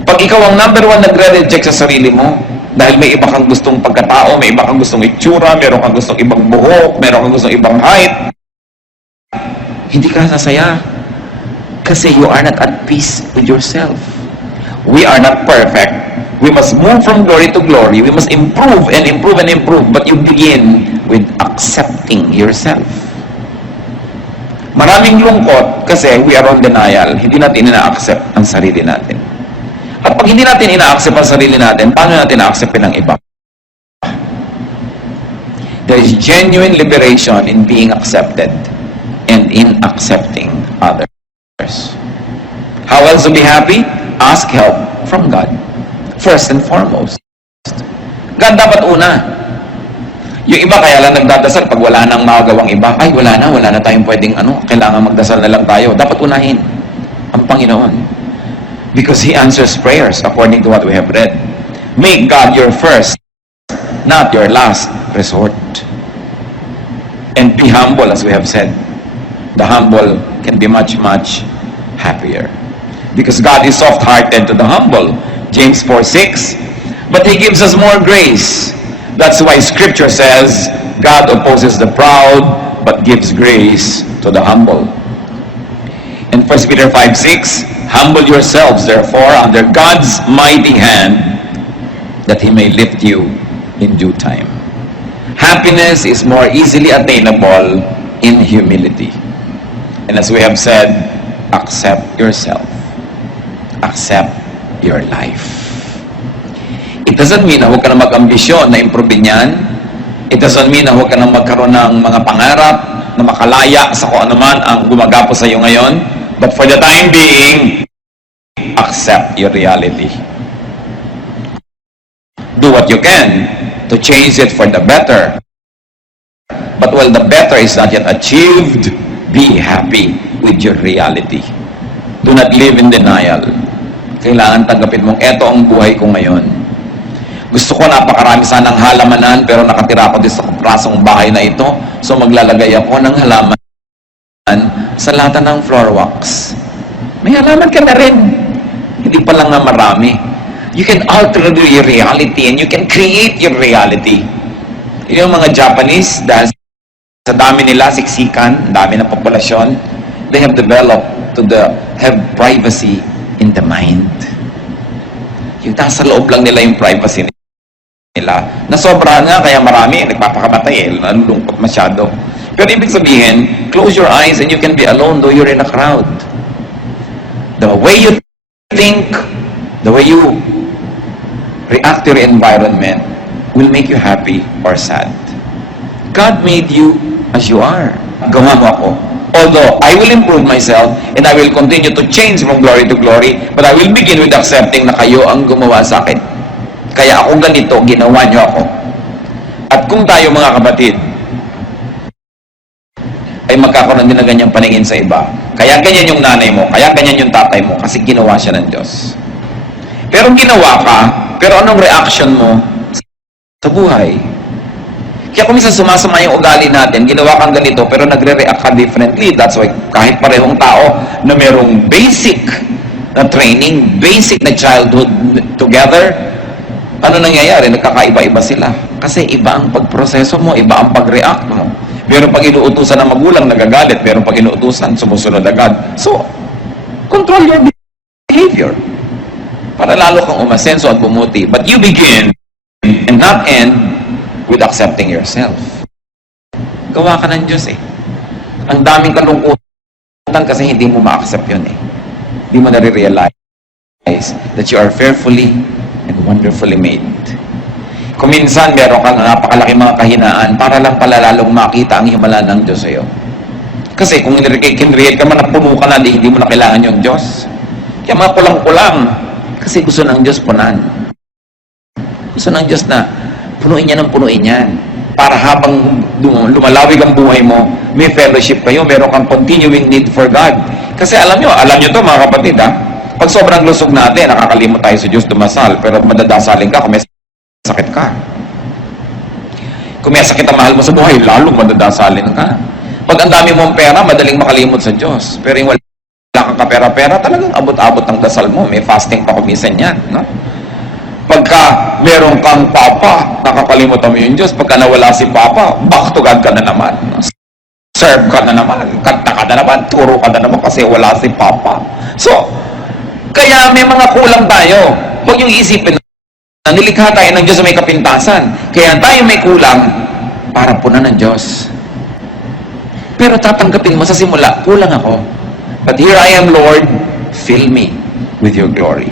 Pag ikaw ang number one nagre-reject sa sarili mo, dahil may iba kang gustong pagkatao, may iba kang gustong itsura, meron kang gustong ibang buhok, meron kang gustong ibang height, hindi ka sasaya. Kasi you are not at peace with yourself. We are not perfect. We must move from glory to glory. We must improve and improve and improve. But you begin with accepting yourself. Maraming lungkot kasi we are on denial. Hindi natin ina-accept ang sarili natin. At pag hindi natin ina-accept ang sarili natin, paano natin na-acceptin ang iba? There is genuine liberation in being accepted and in accepting others. How else to be happy? Ask help from God. First and foremost. God dapat una. Yung iba kaya lang nagdadasal pag wala nang magawang iba. Ay, wala na tayong pwedeng kailangan magdasal na lang tayo. Dapat unahin ang Panginoon. Because He answers prayers according to what we have read. Make God your first, not your last resort. And be humble, as we have said. The humble can be much, much happier. Because God is soft-hearted to the humble. James 4:6. But He gives us more grace. That's why Scripture says, God opposes the proud, but gives grace to the humble. And 1 Peter 5:6, humble yourselves, therefore, under God's mighty hand, that He may lift you in due time. Happiness is more easily attainable in humility. And as we have said, accept yourself. Accept your life. It doesn't mean na huwag ka na mag-ambisyon na improvein yan. It doesn't mean na huwag ka na magkaroon ng mga pangarap na makalaya sa kung anuman ang gumagapo sa iyo ngayon. But for the time being, accept your reality. Do what you can to change it for the better. But while the better is not yet achieved, be happy with your reality. Do not live in denial. Kailangan tanggapin mong eto ang buhay ko ngayon. Gusto ko napakarami sanang halamanan, pero nakatira ako dito sa prasong bahay na ito, so maglalagay ako ng halaman sa lata ng floor wax. May halaman ka na rin. Hindi pa lang nga marami. You can alter your reality and you can create your reality. Yung mga Japanese, dahil sa dami nila, siksikan, dami ng populasyon, they have developed have privacy in the mind. Yung nasa loob lang nila yung privacy nila. Nasobra nga, kaya marami, nagpapakamatay nalulungkot masyado. Pero ibig sabihin, close your eyes and you can be alone though you're in a crowd. The way you think, the way you react to your environment will make you happy or sad. God made you as you are. Gawa mo ako. Although, I will improve myself and I will continue to change from glory to glory, but I will begin with accepting na kayo ang gumawa sa akin. Kaya ako ganito, ginawa niyo ako. At kung tayo mga kapatid, ay magkakaroon din na ganyang paningin sa iba. Kaya ganyan yung nanay mo, kaya ganyan yung tatay mo, kasi ginawa siya ng Diyos. Pero ginawa ka, pero anong reaction mo sa buhay? Kaya kung minsan sumasama yung ugali natin, ginawa kang ganito, pero nagre-react ka differently. That's why kahit parehong tao na merong basic na training, basic na childhood together, ano nangyayari? Nagkakaiba-iba sila. Kasi iba ang pagproseso mo, iba ang pag-react mo. Meron pag inuutusan ng magulang, nagagalit. Meron pag inuutusan, sumusunod agad. So, control your behavior. Para lalo kang umasenso at bumuti. But you begin and not end with accepting yourself. Gawa ka ng Diyos eh. Ang daming kalungkutan kasi hindi mo ma-accept yun eh. Hindi mo nare-realize that you are fearfully and wonderfully made. Kung minsan meron kang napakalaki mga kahinaan para lang pala lalong makita ang himala ng Diyos sa'yo. Kasi kung kinreate ka man na puno ka na, hindi mo na kailangan yung Diyos. Kaya mga kulang-kulang. Kasi gusto ng Diyos punan. Gusto ng Diyos na punuin niya ng punuin yan. Para habang lumalawig ang buhay mo, may fellowship kayo, meron kang continuing need for God. Kasi alam nyo to mga kapatid ha, pag sobrang lusog natin, nakakalimot tayo sa Diyos dumasal, pero madadasalin ka kung may sakit ka. Kung may sakit ang mahal mo sa buhay, lalong madadasalin ka. Pag ang dami mong pera, madaling makalimot sa Diyos. Pero yung wala kang kapera-pera, talagang abot-abot ng dasal mo. May fasting pa kumisan yan. No? Pagka meron kang papa, nakakalimutan mo yung Diyos. Pagka nawala si papa, back to God ka na naman. No? Serve ka na naman. Kanta ka na naman. Turo ka na naman kasi wala si papa. So, kaya may mga kulang tayo. Huwag yung isipin na nilikha tayo ng Diyos sa may kapintasan. Kaya tayo may kulang para punan ng Diyos. Pero tatanggapin mo sa simula, kulang ako. But here I am, Lord, fill me with your glory.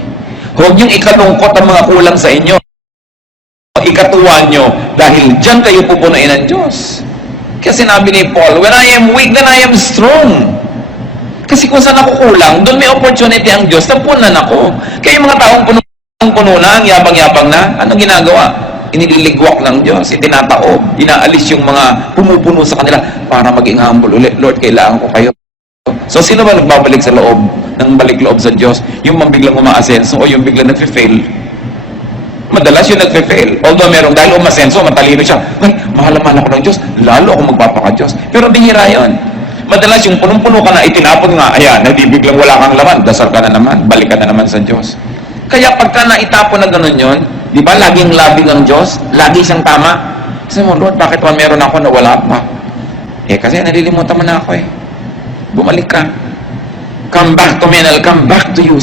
Huwag niyong ikalungkot ang mga kulang sa inyo. Ikatuwa niyo dahil dyan kayo pupunuin ng Diyos. Kaya sinabi ni Paul, when I am weak, then I am strong. Kasi kung saan ako kulang, doon may opportunity ang Diyos, tapunan ako. Kaya yung mga taong puno na, ang yabang-yabang na, anong ginagawa? Iniligwak ng Diyos, itinataob, inaalis yung mga pumupuno sa kanila para maging humble ulit. Lord, kailangan ko kayo. So, sino ba nagbabalik sa loob ng balik loob sa Diyos? Yung biglang umaasenso o yung biglang nagfe-fail? Madalas yung nagfe-fail. Although meron, dahil umasenso, matalino siya. Ay, mahal-mahal ako ng Diyos. Lalo ako magpapaka-Diyos. Pero bihira yun. Madalas yung punong-puno ka na, itinapon nga, ayan, biglang wala kang laman, dasal ka na naman, balik ka na naman sa Diyos. Kaya pagka naitapon na gano'n yun, di ba, laging labing ang Diyos, lagi siyang tama. Sabi mo, Lord, bakit pa meron ako na wala pa? Eh, kasi nalilimutan mo na ako eh. Bumalik ka. Come back to me and I'll come back to you.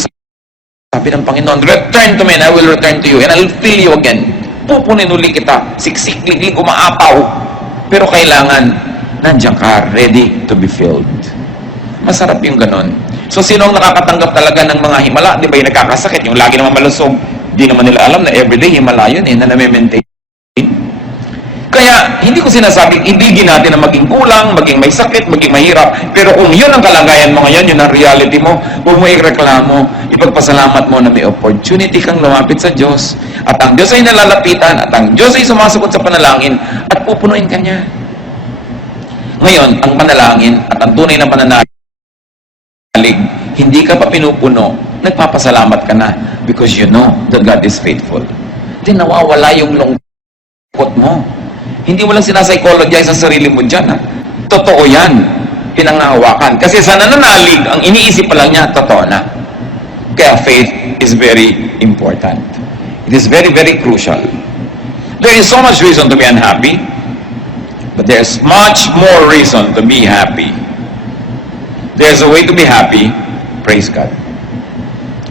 Sabi ng Panginoon, return to me and I will return to you and I'll fill you again. Pupunin uli kita, siksik-liglig, umaapaw. Pero kailangan, nandiyan ka, ready to be filled. Masarap yung ganon. So, sino ang nakakatanggap talaga ng mga himala? Di ba yung nagkakasakit? Yung lagi naman malusog. Di naman nila alam na everyday himala yun na na-maintain. Kaya, hindi ko sinasabing ibigin natin na maging kulang, maging may sakit, maging mahirap. Pero kung yun ang kalagayan mo ngayon, yun ang reality mo, huwag mo ireklamo, ipagpasalamat mo na may opportunity kang lumapit sa Diyos. At ang Diyos ay nalalapitan, at ang Diyos ay sumasagot sa panalangin, at pupunuin ka niya. Ngayon, ang panalangin at ang tunay na pananalig, hindi ka pa pinupuno, nagpapasalamat ka na because you know that God is faithful. Hindi nawawala yung lungkot mo. Hindi mo lang sinapsychologize sa sarili mo dyan. Ha? Totoo yan. Pinangahawakan. Kasi sa nananalig, ang iniisip pa lang niya, totoo na. Kaya faith is very important. It is very, very crucial. There is so much reason to be unhappy, but there's much more reason to be happy. There's a way to be happy. Praise God.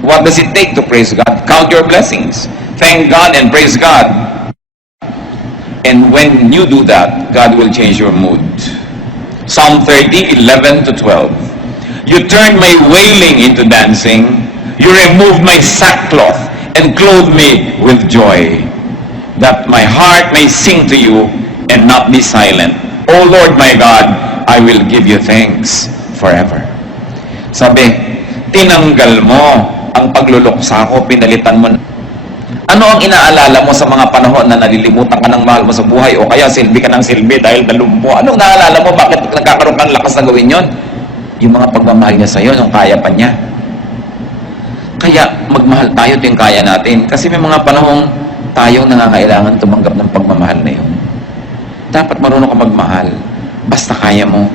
What does it take to praise God? Count your blessings. Thank God and praise God And when you do that, God will change your mood. Psalm 30, 11 to 12. You turn my wailing into dancing. You remove my sackcloth and clothe me with joy, that my heart may sing to you and not be silent. O Lord my God, I will give you thanks forever. Sabi, tinanggal mo ang pagluluksa ko, pinalitan mo. Ano ang inaalala mo sa mga panahon na nalilimutan ka ng mahal mo sa buhay o kaya silbi ka ng silbi dahil nalumpo? Anong naalala mo? Bakit nagkakaroon ka ng lakas na gawin yon? Yung mga pagmamahal niya sa'yo, nung kaya pa niya. Kaya magmahal tayo, ito yung kaya natin. Kasi may mga panahong tayong nangangailangan tumanggap ng pagmamahal na yun. Dapat marunong ka magmahal. Basta kaya mo.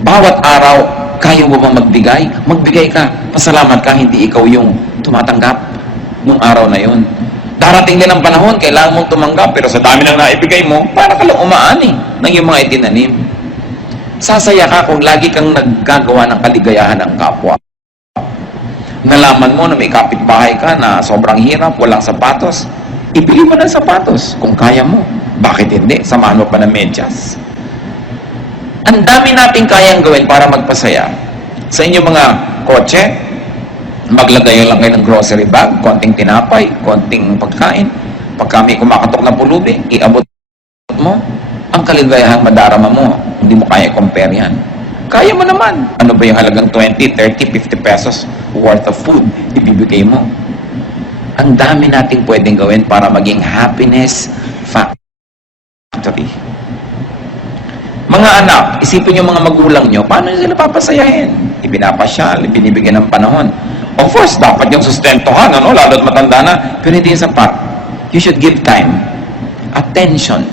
Bawat araw, kaya mo bang magbigay? Magbigay ka. Pasalamat ka, hindi ikaw yung tumatanggap nung araw na yun. Darating din ang panahon, kailangan mong tumanggap, pero sa dami ng naibigay mo, para ka lang umaani ng iyong mga itinanim. Sasaya ka kung lagi kang nagkagawa ng kaligayahan ng kapwa. Nalaman mo na may kapitbahay ka na sobrang hirap, walang sapatos, ibili mo ng sapatos kung kaya mo. Bakit hindi? Samahan mo pa ng medyas. Ang dami nating kayang gawin para magpasaya. Sa inyong mga kotse, maglagay lang kayo ng grocery bag, konting tinapay, konting pagkain. Pag kami kumakatok ng pulubi, iabot mo, ang kaligayahang madarama mo, hindi mo kaya compare yan. Kaya mo naman. Ano ba yung halagang 20, 30, 50 pesos worth of food ibibigay mo? Ang dami nating pwedeng gawin para maging happiness factory. Mga anak, isipin yung mga magulang nyo, paano nyo sila papasayahin? Ibinapasyal, binibigyan ng panahon. Of course, dapat yung sustentuhan, ano? Lalo't matanda na, pero hindi yung sapat. You should give time, attention,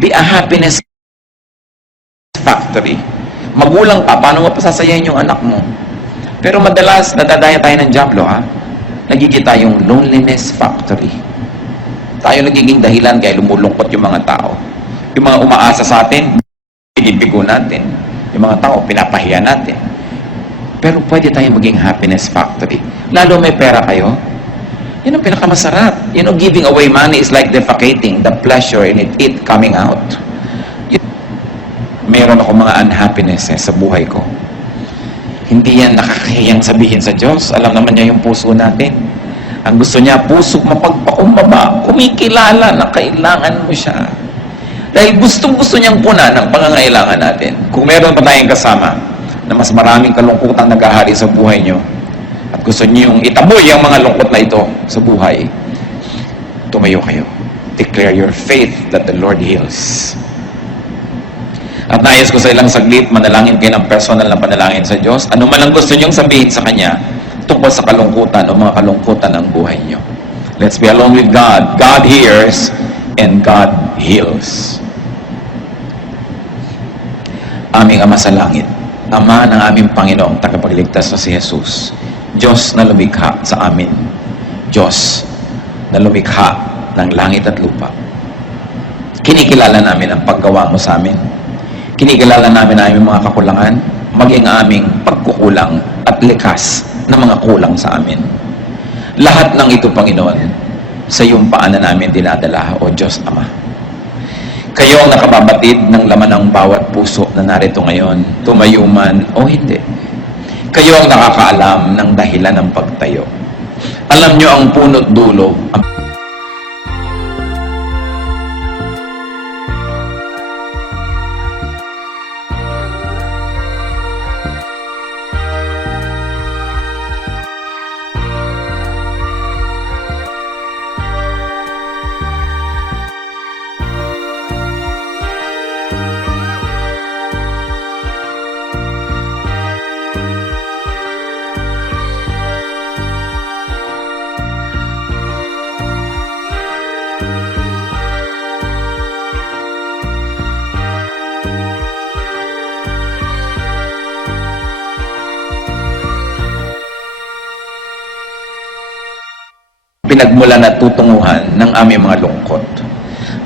be a happiness factory. Magulang ka, paano mo pasasayahin yung anak mo? Pero madalas, nadadaya tayo ng diablo, ha? Nagiging tayong loneliness factory. Tayo nagiging dahilan kaya lumulungkot yung mga tao. Yung mga umaasa sa atin, ibibigo natin. Yung mga tao, pinapahiya natin. Pero pwede tayong maging happiness factory. Lalo may pera kayo, yun ang pinakamasarap. You know, giving away money is like defecating, the pleasure in it coming out. Meron ako mga unhappinesses sa buhay ko. Hindi yan nakakahiyang sabihin sa Diyos. Alam naman niya yung puso natin. Ang gusto niya, puso mapagpakumbaba, kumikilala na kailangan mo siya. Dahil gustong-gusto niyang punan ang pangangailangan natin. Kung meron pa tayong kasama na mas maraming kalungkutang naghahari sa buhay niyo at gusto niyo yung itaboy ang mga lungkot na ito sa buhay, tumayo kayo. Declare your faith that the Lord heals. At nais ko sa ilang saglit, manalangin kayo ng personal na panalangin sa Diyos. Ano man ang gusto niyong sabihin sa Kanya tungkol sa kalungkutan o mga kalungkutan ng buhay niyo. Let's be alone with God. God hears and God heals. Aming Ama sa langit, Ama ng aming Panginoong tagapagligtas na si Jesus, Diyos na lumikha sa amin, Diyos na lumikha ng langit at lupa. Kinikilala namin ang paggawa mo sa amin. Kinikilala namin ang aming mga kakulangan, maging aming pagkukulang at likas na mga kulang sa amin. Lahat ng ito, Panginoon, sa iyong paanan namin dinadala, O Diyos Ama. Kayo ang nakababatid ng laman ng bawat puso na narito ngayon, tumayo man o hindi. Kayo ang nakakaalam ng dahilan ng pagtayo. Alam nyo ang punot dulo, pinagmulan at tutunguhan ng aming mga lungkot.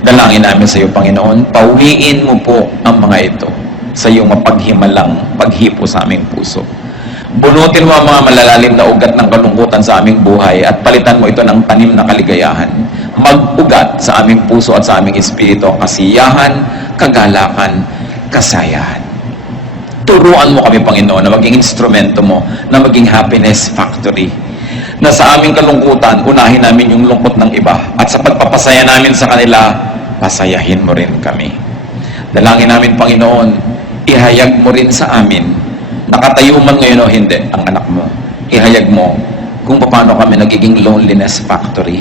Dalangin namin sa iyo, Panginoon, pauwiin mo po ang mga ito sa iyong mapaghimalang paghipo sa aming puso. Bunutin mo ang mga malalalim na ugat ng kalungkutan sa aming buhay at palitan mo ito ng tanim na kaligayahan. mag-ugat sa aming puso at sa aming espiritu ang kasiyahan, kagalakan, kasayahan. Turuan mo kami, Panginoon, na maging instrumento mo, na maging happiness factory. Na sa aming kalungkutan, unahin namin yung lungkot ng iba. At sa pagpapasaya namin sa kanila, pasayahin mo rin kami. Dalangin namin, Panginoon, ihayag mo rin sa amin, nakatayo man ngayon o hindi, ang anak mo. Ihayag mo kung paano kami nagiging loneliness factory.